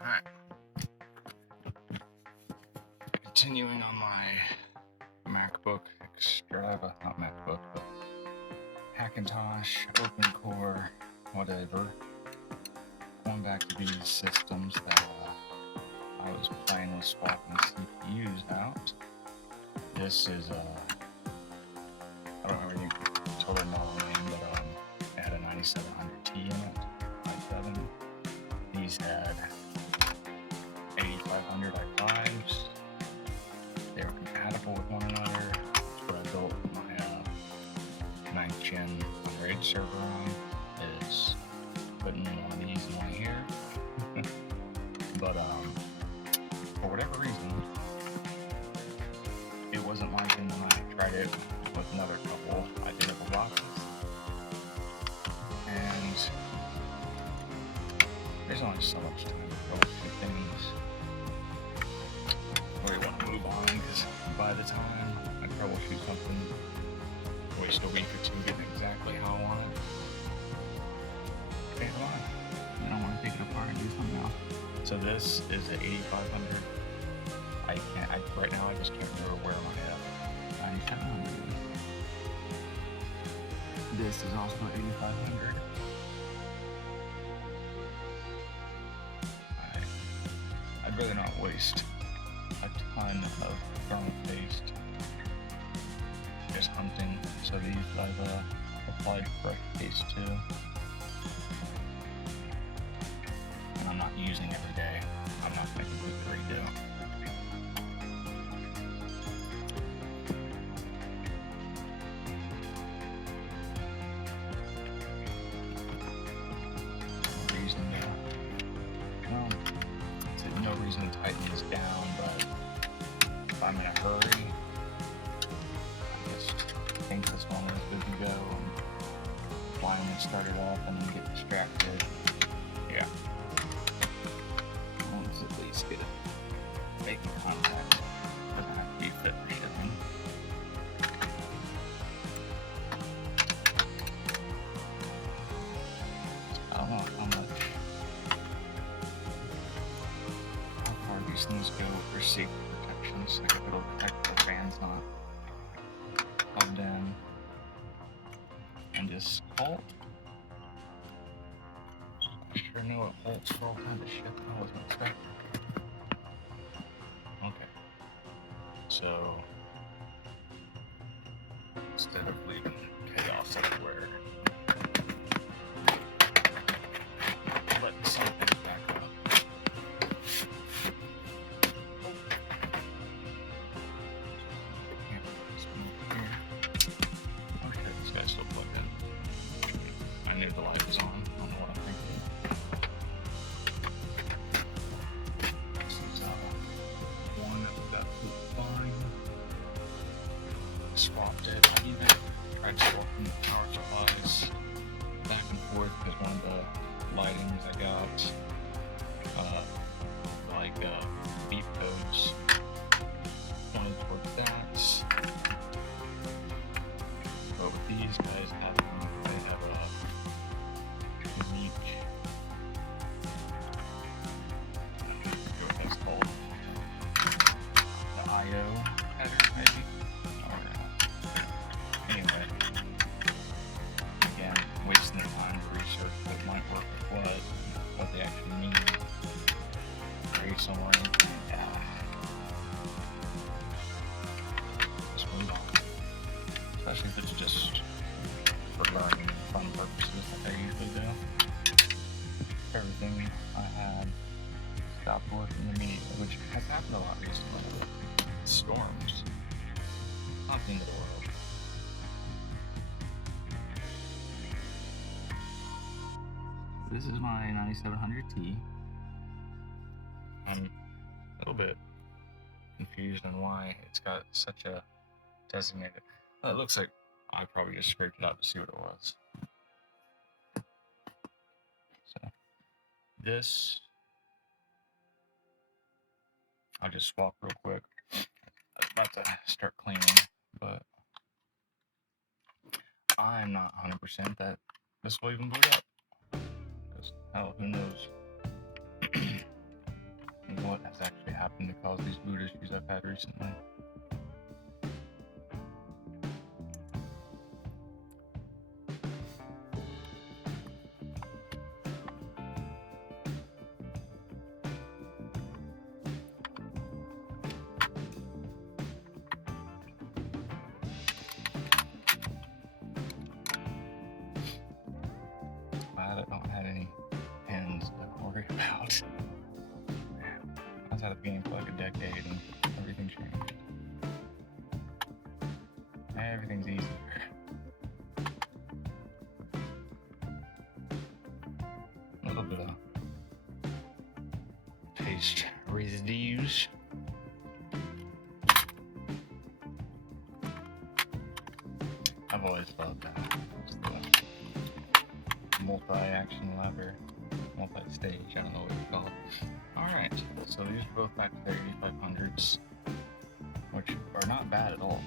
Alright. Continuing on my MacBook Extrava, not MacBook, but Hackintosh, OpenCore, whatever. Going back to these systems that I was playing with swapping CPUs out. This is I don't remember the total model name, but it had a 9700T in it, i7. These had 8500 i5s. They were compatible with one another. That's what I built my 9th gen unRaid server on, is putting one of these and one here. But for whatever reason, it wasn't liking when I tried it with another couple identical boxes. And there's only so much time to troubleshoot things where you want to move on, because by the time I troubleshoot something, I waste a week or two getting exactly how I want it. Okay, hold on. Then I want to take it apart and do something else. So this is an 8500. Right now I just can't remember where my 9700 is. This is also 8500. I'd rather not waste a ton of thermal paste just hunting. So these I've applied fresh paste to. And I'm not using every day. I'm not going to completely redo. No reason to tighten this down, but if I'm in a hurry, I just think this one is good to go and flying and start it up and then get distracted. Yeah. Let's at least get it making contact. Doesn't have to be fit for shipping. I don't know how much. These things go for safety protections, like if it'll protect the fans not plugged in. And this Holt, I sure knew what Holt's for all kinds of shit that I wasn't expecting. Okay, so instead of leaving chaos everywhere, let something back up. I knew the light was on. I don't know what I'm thinking. This is one that we got fine. Swapped it. I even tried swapping the power supplies back and forth because one of the lightings I got, beep codes, wanted to work that. But with these guys having, they have a unique, I forget what that's called, the IO header maybe, or anyway, again, wasting their time to research what might work with what they actually need, create somewhere, just move on, especially if it's just for learning and fun purposes like I usually do. Everything I had stopped working immediately, which has happened a lot recently with storms. Not the end of the world. This is my 9700T. I'm a little bit confused on why it's got such a designated. Well, it looks like I probably just scraped it out to see what it was. So this, I'll just swap real quick. I'm about to start cleaning, but I'm not 100% that this will even boot up. Because hell, who knows? what has actually happened to cause these boot issues I've had recently. Glad I don't have any pins to worry about. I was out of the game for like a decade and everything changed. Everything's easier. A little bit of paste residues. I've always loved that. It's the multi-action lever, multi-stage, I don't know what you call it. Alright, so these are both back to their 8500s, which are not bad at all,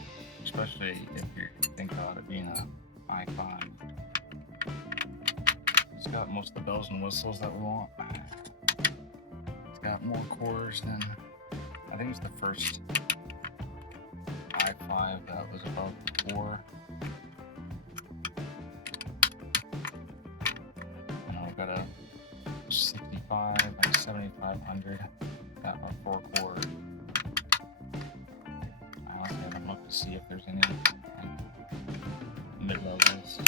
especially if you think about it being an icon. It's got most of the bells and whistles that we want. It's got more cores than, I think it's the first i5 that was above 4. And I've got a 65 and 7500 that are 4 core. I honestly haven't looked to see if there's any mid-levels.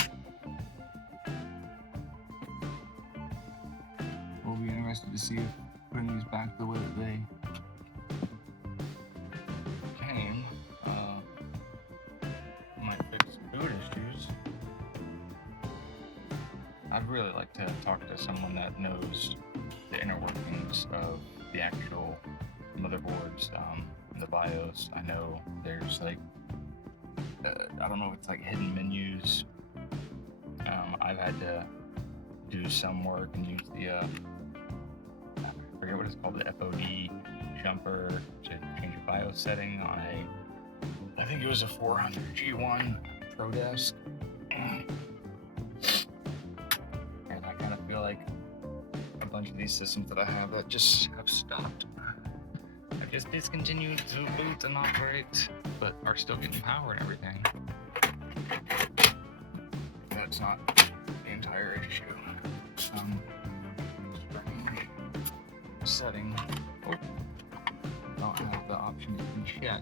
We'll be interested to see if putting these back the way that they came might fix boot issues. I'd really like to talk to someone that knows the inner workings of the actual motherboards, the BIOS. I know there's like, I don't know if it's like hidden menus. I've had to do some work and use the, I forget what it's called, the FOD jumper to change a BIOS setting on I think it was a 400 G4 ProDesk. And I kind of feel like a bunch of these systems that I have that just have stopped. I've just discontinued to boot and operate, but are still getting power and everything. That's not the entire issue. Some strange setting. Oh, don't have the option to even check.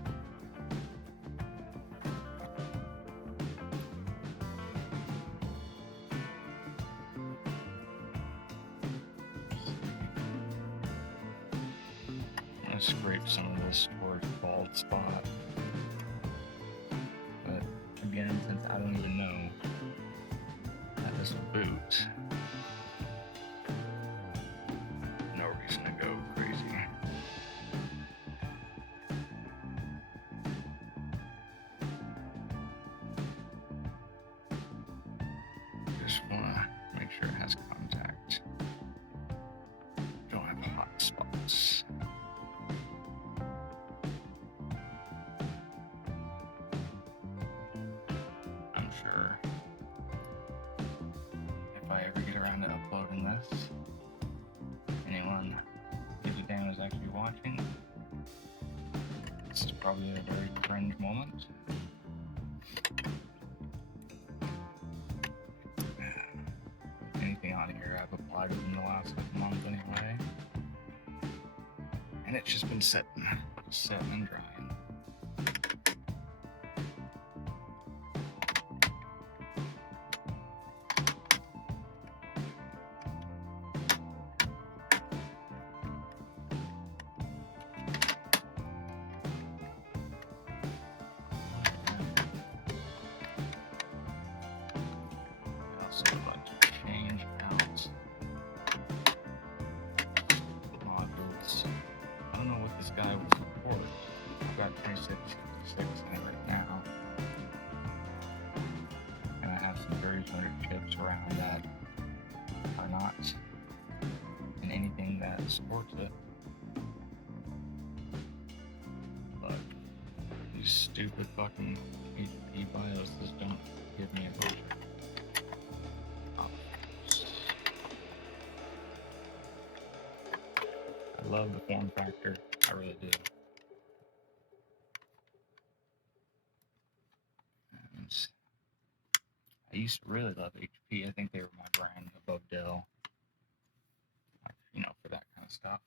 I'm gonna scrape some of this towards the bald spot. But again, since I don't even know that this will boot, no reason to go crazy. Just wanna make sure it has contact. Don't have hot spots. I'm sure if I ever get around to uploading this, anyone gives a damn is actually watching, this is probably a very cringe moment. Anything on here I've applied within the last month anyway, and it's just been setting and drying. I also would like to change out the modules. I don't know what this guy will support. I've got 2666 in it right now, and I have some 3200 chips around that are not in anything that supports it. But these stupid fucking HP BIOSes don't give me a bunch of options. I love the form factor. I really do. And I used to really love HP. I think they were my brand above Dell, like, you know, for that kind of stuff.